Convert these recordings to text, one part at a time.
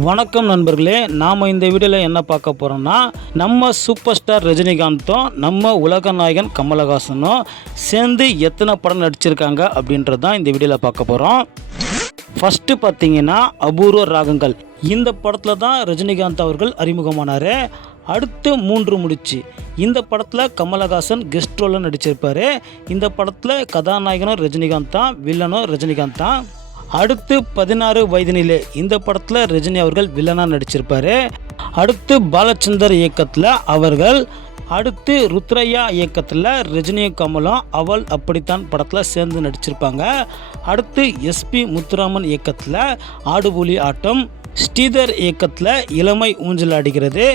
வணக்கம் நண்பர்களே நாம் இந்த வீடியோவில் என்ன பார்க்க போகிறோம்னா நம்ம சூப்பர் ஸ்டார் ரஜினிகாந்தும் நம்ம உலக நாயகன் கமலஹாசனும் சேர்ந்து எத்தனை படம் நடிச்சிருக்காங்க அப்படின்றது தான் இந்த வீடியோவில் பார்க்க போகிறோம் ஃபஸ்ட்டு பார்த்தீங்கன்னா அபூர்வ ராகங்கள். இந்த படத்தில் தான் ரஜினிகாந்த் அவர்கள் அறிமுகமானார். அடுத்து மூன்று முடிச்சு. இந்த படத்தில் கமலஹாசன் கெஸ்ட் ரோலில் நடிச்சிருப்பார். இந்த படத்தில் கதாநாயகனும் ரஜினிகாந்த் தான் வில்லனும் ரஜினிகாந்த் தான். அடுத்து பதினாறு வயதினிலே இந்த படத்தில் ரஜினி அவர்கள் வில்லனாக நடிச்சிருப்பார். அடுத்து பாலச்சந்தர் இயக்கத்தில் அவர்கள் அடுத்து ருத்ரையா இயக்கத்தில் ரஜினி கமலும் அவள் அப்படித்தான் படத்தில் சேர்ந்து நடிச்சிருப்பாங்க. அடுத்து எஸ்பி முத்துராமன் இயக்கத்தில் ஆடுபுலி ஆட்டம் ஸ்ரீதர் இயக்கத்தில் இளமை ஊஞ்சல் ஆடுகிறது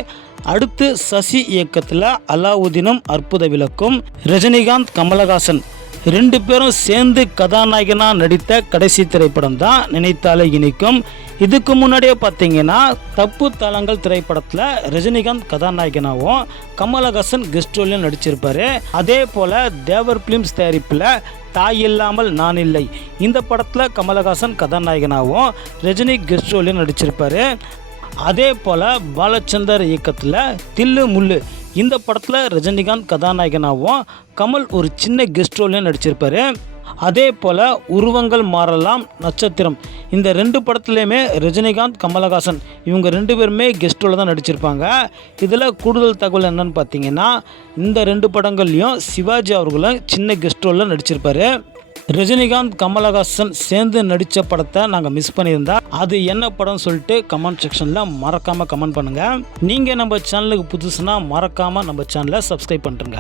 அடுத்து சசி இயக்கத்தில் அலாவுதீனும் அற்புத விளக்கும் ரஜினிகாந்த் கமலஹாசன் ரெண்டு பேரும் சேர்ந்து கதாநாயகனாக நடித்த கடைசி திரைப்படம் தான் நினைத்தாலே இனிக்கும். இதுக்கு முன்னாடியே பார்த்தீங்கன்னா தப்பு தளங்கள் திரைப்படத்தில் ரஜினிகாந்த் கதாநாயகனாகவும் கமலஹாசன் கெஸ்ட்ரோலியும் நடிச்சிருப்பாரு. அதே போல் தேவர் பிலிம்ஸ் தயாரிப்பில் தாய் இல்லாமல் நான் இல்லை. இந்த படத்தில் கமலஹாசன் கதாநாயகனாகவும் ரஜினி கெஸ்ட்ரோலியும் நடிச்சிருப்பாரு. அதே போல் பாலச்சந்தர் இயக்கத்தில் தில்லு முள்ளு இந்த படத்தில் ரஜினிகாந்த் கதாநாயகனாகவும் கமல் ஒரு சின்ன கெஸ்ட் ரோலையும் நடிச்சிருப்பார். அதே போல் உருவங்கள் மாறலாம் நட்சத்திரம். இந்த ரெண்டு படத்துலையுமே ரஜினிகாந்த் கமலஹாசன் இவங்க ரெண்டு பேருமே கெஸ்ட் ரோல் தான் நடிச்சிருப்பாங்க. இதில் கூடுதல் தகவல் என்னன்னு பார்த்தீங்கன்னா இந்த ரெண்டு படங்கள்லையும் சிவாஜி அவர்களும் சின்ன கெஸ்ட் ரோலில் நடிச்சிருப்பாரு. ரஜினிகாந்த் கமலஹாசன் சேர்ந்து நடித்த படத்தை நாங்கள் மிஸ் பண்ணியிருந்தா அது என்ன படம்னு சொல்லிட்டு கமெண்ட் செக்ஷனில் மறக்காமல் கமெண்ட் பண்ணுங்கள் நீங்கள் நம்ம சேனலுக்கு புதுசுனா மறக்காமல் நம்ம சேனலை சப்ஸ்கிரைப் பண்ணுறங்க